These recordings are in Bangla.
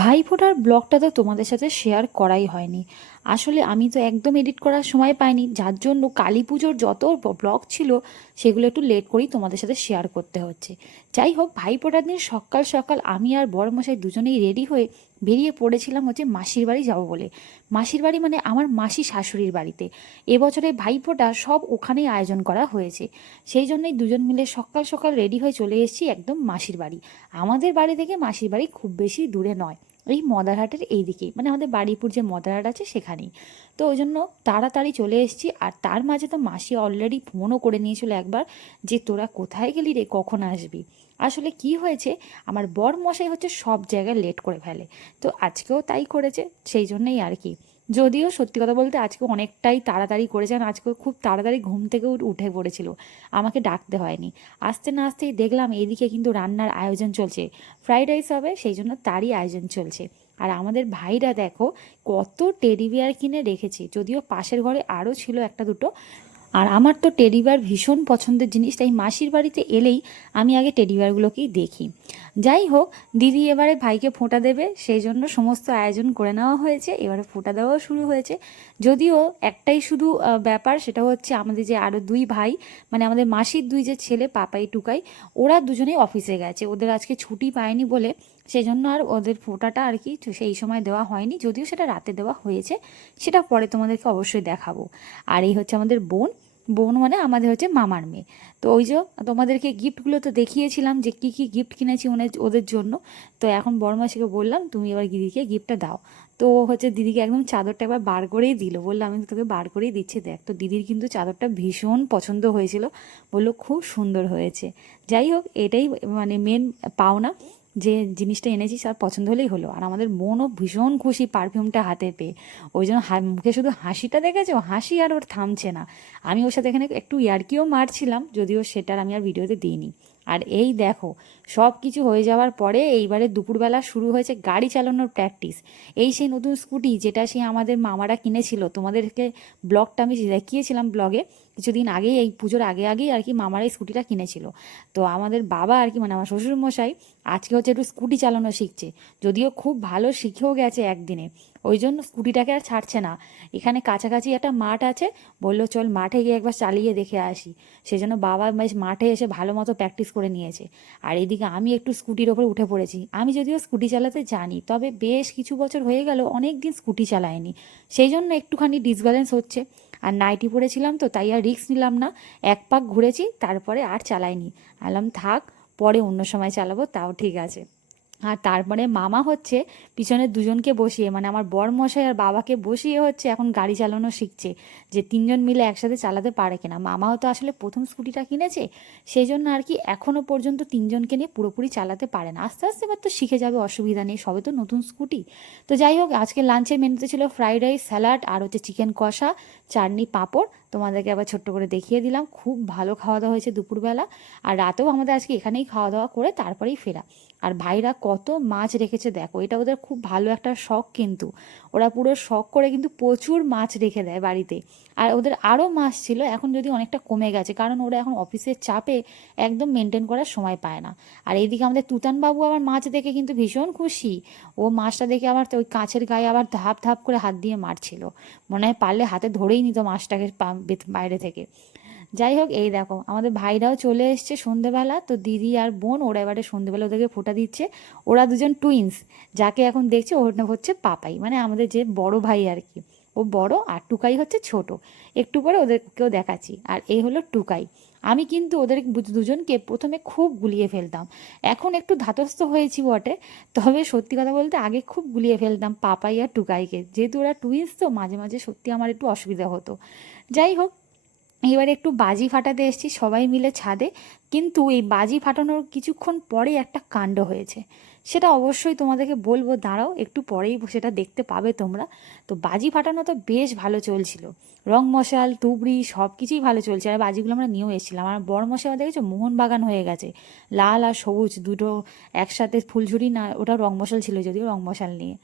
ভাইফোঁটার ব্লগটা তো তোমাদের সাথে শেয়ার করাই হয়নি। আসলে আমি তো একদম এডিট করার সময় পাইনি, যার জন্য কালী পুজোর যত ব্লগ ছিল সেগুলো একটু লেট করেই তোমাদের সাথে শেয়ার করতে হচ্ছে। যাই হোক, ভাইফোঁটার দিন সকাল সকাল আমি আর বড়মশাই দুজনেই রেডি হয়ে বেরিয়ে পড়েছিলাম হচ্ছে মাসির বাড়ি যাবো বলে। মাসির বাড়ি মানে আমার মাসি শাশুড়ির বাড়িতে এবছরে ভাইফোঁটা সব ওখানেই আয়োজন করা হয়েছে। সেই জন্যই দুজন মিলে সকাল সকাল রেডি হয়ে চলে এসেছি একদম মাসির বাড়ি। আমাদের বাড়ি থেকে মাসির বাড়ি খুব বেশি দূরে নয়, এই মদারহাটের এই দিকেই, মানে আমাদের বাড়িপুর যে মদারহাট আছে সেখানেই। তো ওই জন্য তাড়াতাড়ি চলে এসেছি। আর তার মাঝে তো মাসি অলরেডি ফোনও করে নিয়েছিল একবার, যে তোরা কোথায় গেলি রে, কখন আসবি। আসলে কি হয়েছে, আমার বর মশাই হচ্ছে সব জায়গায় লেট করে ফেলে, তো আজকেও তাই করেছে, সেই জন্যই আর কি। যদিও সত্যি কথা বলতে আজকে অনেকটাই তাড়াতাড়ি করেছেন, আজকে খুব তাড়াতাড়ি ঘুম থেকে উঠে পড়েছিল, আমাকে ডাকতে হয়নি। আসতে না আসতেই দেখলাম এইদিকে কিন্তু রান্নার আয়োজন চলছে, ফ্রাইড রাইস হবে, সেই জন্য তারই আয়োজন চলছে। আর আমাদের ভাইরা দেখো কত টেডি বিয়ার কিনে রেখেছে, যদিও পাশের ঘরে আরও ছিল একটা দুটো। আর আমার তো টেডি বিয়ার ভীষণ পছন্দের জিনিস, তাই মাসির বাড়িতে এলেই আমি আগে টেডি বিয়ারগুলোকেই দেখি। যাই হোক, দিদি এবারে ভাইকে ফোঁটা দেবে, সেই জন্য সমস্ত আয়োজন করে নেওয়া হয়েছে, এবারে ফোঁটা দেওয়াও শুরু হয়েছে। যদিও একটাই শুধু ব্যাপার, সেটা হচ্ছে আমাদের যে আরও দুই ভাই, মানে আমাদের মাসির দুই যে ছেলে পাপাই টুকাই, ওরা দুজনেই অফিসে গেছে, ওদের আজকে ছুটি পায়নি বলে সেই জন্য আর ওদের ফোঁটাটা আর কি সেই সময় দেওয়া হয়নি, যদিও সেটা রাতে দেওয়া হয়েছে, সেটা পরে তোমাদেরকে অবশ্যই দেখাবো। আর এই হচ্ছে আমাদের বোন। বোন মানে আমাদের হচ্ছে মামার মেয়ে। তো ওই যে তোমাদেরকে গিফটগুলো তো দেখিয়েছিলাম যে কী কী গিফট কিনেছি ওদের জন্য। তো এখন বড়মাসিকে বললাম তুমি এবার দিদিকে গিফটটা দাও। তো হচ্ছে দিদিকে একদম চাদরটা একবার বার করেই দিল, বললো আমি তোকে বার করেই দিচ্ছি, দেখ। তো দিদির কিন্তু চাদরটা ভীষণ পছন্দ হয়েছিল, বললো খুব সুন্দর হয়েছে। যাই হোক, এটাই মানে মেন পাওনা, যে জিনিসটা এনেছি তার পছন্দ হলেই হলো। আর আমাদের বোনও ভীষণ খুশি পারফিউমটা হাতে পেয়ে, ওই জন্য মুখে শুধু হাসিটা দেখেছে, হাসি আর ওর থামছে না। আমি ওর সাথে এখানে একটু ইয়ার্কিও মারছিলাম, যদিও সেটার আমি আর ভিডিওতে দিইনি। আর এই দেখো, সব কিছু হয়ে যাওয়ার পরে এইবারে দুপুরবেলা শুরু হয়েছে গাড়ি চালানোর প্র্যাকটিস। এই সেই নতুন স্কুটি যেটা সেই আমাদের মামারা কিনেছিল, তোমাদেরকে ব্লগটা আমি দেখিয়েছিলাম ব্লগে কিছুদিন আগেই, এই পুজোর আগে আগেই আর কি মামারা এই স্কুটিটা কিনেছিল। তো আমাদের বাবা আর কি, মানে আমার শ্বশুরমশাই আজকে হচ্ছে একটু স্কুটি চালানো শিখছে, যদিও খুব ভালো শিখেও গেছে একদিনে, ওই জন্য স্কুটিটাকে আর ছাড়ছে না। এখানে কাছাকাছি একটা মাঠ আছে, বললো চল মাঠে গিয়ে একবার চালিয়ে দেখে আসি, সেজন্য বাবা বেশ মাঠে এসে ভালো মতো প্র্যাকটিস করে নিয়েছে। আর এদিকে আমি একটু স্কুটির ওপরে উঠে পড়েছি। আমি যদিও স্কুটি চালাতে জানি, তবে বেশ কিছু বছর হয়ে গেল অনেক দিন স্কুটি চালাইনি, সেই জন্য একটুখানি ডিসব্যালেন্স হচ্ছে। আর নাইটি পরেছিলাম তো তাই আর রিস্ক নিলাম না, এক পাক ঘুরেছি তারপরে আর চালাইনি, আলাম থাক পরে অন্য সময় চালাবো, তাও ঠিক আছে। আর তারপরে মামা হচ্ছে পিছনে দুজনকে বসিয়ে, মানে আমার বর মশাই আর বাবাকে বসিয়ে হচ্ছে এখন গাড়ি চালানো শিখছে, যে তিনজন মিলে একসাথে চালাতে পারে কিনা। মামাও তো আসলে প্রথম স্কুটিটা কিনেছে, সেই জন্য আর কি এখনও পর্যন্ত তিনজনকে নিয়ে পুরোপুরি চালাতে পারে না, আস্তে আস্তে এবার তো শিখে যাবে, অসুবিধা নেই, সবে তো নতুন স্কুটি। তো যাই হোক, আজকে লাঞ্চের মেনুতে ছিল ফ্রাইড রাইস, স্যালাড আর হচ্ছে চিকেন কষা, চাটনি, পাঁপড়। তোমাদেরকে আবার ছোট্ট করে দেখিয়ে দিলাম, খুব ভালো খাওয়া দাওয়া হয়েছে দুপুরবেলা। আর রাতেও আমাদের আজকে এখানেই খাওয়া দাওয়া করে তারপরেই ফেরা। আর ভাইরা কত মাছ রেখেছে দেখো, এটা ওদের খুব ভালো একটা শখ, কিন্তু ওরা পুরো শখ করে কিন্তু প্রচুর মাছ রেখে দেয় বাড়িতে। আর ওদের আরও মাছ ছিল, এখন যদি অনেকটা কমে গেছে, কারণ ওরা এখন অফিসের চাপে একদম মেনটেন করার সময় পায় না। আর এইদিকে আমাদের তুতানবাবু আবার মাছ দেখে কিন্তু ভীষণ খুশি, ও মাছটা দেখে আবার ওই কাঁচের গায়ে আবার ধাপ ধাপ করে হাত দিয়ে মারছিল, মনে হয় পারলে হাতে ধরেই নিত মাছটাকে বাইরে থেকে। যাই হোক, এই দেখো আমাদের ভাইরাও চলে এসছে সন্ধেবেলা, তো দিদি আর বোন ওরা এবারে সন্ধেবেলা ওদেরকে ফোঁটা দিচ্ছে। ওরা দুজন টুইন্স, যাকে এখন দেখছে ওর নাম হচ্ছে পাপাই, মানে আমাদের যে বড় ভাই আর কি, ও বড় আর টুকাই হচ্ছে ছোট। একটু পরে ওদেরকেও দেখাচ্ছি। আর এই হলো টুকাই। আমি কিন্তু ওদের দুজনকে প্রথমে খুব গুলিয়ে ফেলতাম, এখন একটু ধাতস্থ হয়েছি বটে, তবে সত্যি কথা বলতে আগে খুব গুলিয়ে ফেলতাম পাপাই আর টুকাইকে, যেহেতু ওরা টুইন্স তো মাঝে মাঝে সত্যি আমার একটু অসুবিধা হতো। যাই হোক, এবারে একটু বাজি ফাটাতে এসেছি সবাই মিলে ছাদে। কিন্তু এই বাজি ফাটানোর কিছুক্ষণ পরে একটা কাণ্ড হয়েছে, সেটা অবশ্যই তোমাদেরকে বলবো, দাঁড়াও একটু পরেই সেটা দেখতে পাবে তোমরা। তো বাজি ফাটানো তো বেশ ভালো চলছিল, রং মশাল তুবড়ি সব কিছুই ভালো চলছে, আর বাজিগুলো আমরা নিয়েও এসেছিলাম। আর বড় মশাই দেখেছো মোহনবাগান হয়ে গেছে, লাল আর সবুজ দুটো একসাথে, ফুলঝুরি না ওটা রং মশাল ছিল, যদিও রং মশাল নিয়ে।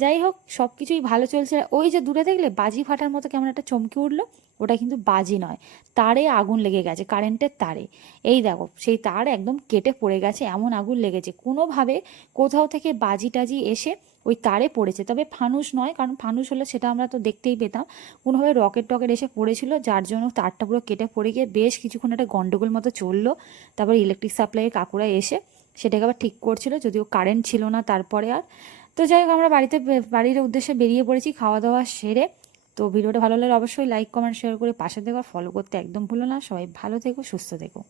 যাই হোক, সব কিছুই ভালো চলছে। ওই যে দূরে দেখলে বাজি ফাটার মতো কেমন একটা চমকে উঠলো, ওটা কিন্তু বাজি নয়, তারে আগুন লেগে গেছে, কারেন্টের তারে। এই দেখো সেই তার একদম কেটে পড়ে গেছে, এমন আগুন লেগেছে, কোনোভাবে কোথাও থেকে বাজি টাজি এসে ওই তারে পড়েছে, তবে ফানুস নয়, কারণ ফানুস হলে সেটা আমরা তো দেখতেই পেতাম। কোনোভাবে রকেট টকেট এসে পড়েছিল, যার জন্য তারটা পুরো কেটে পড়ে গিয়ে বেশ কিছুক্ষণ একটা গন্ডগোল মতো চললো। তারপর ইলেকট্রিক সাপ্লাইয়ের কাকুরা এসে সেটাকে আবার ঠিক করছিল, যদিও কারেন্ট ছিল না তারপরে আর। তো যাই হোক, আমরা বাড়ির উদ্দেশ্যে বেরিয়ে পড়েছি খাওয়া দাওয়া সেরে। তো ভিডিওটা ভালো লাগলে অবশ্যই লাইক কমেন্ট শেয়ার করে পাশে থেকো, ফলো করতে একদম ভুলো না। সবাই ভালো থেকো, সুস্থ থেকো।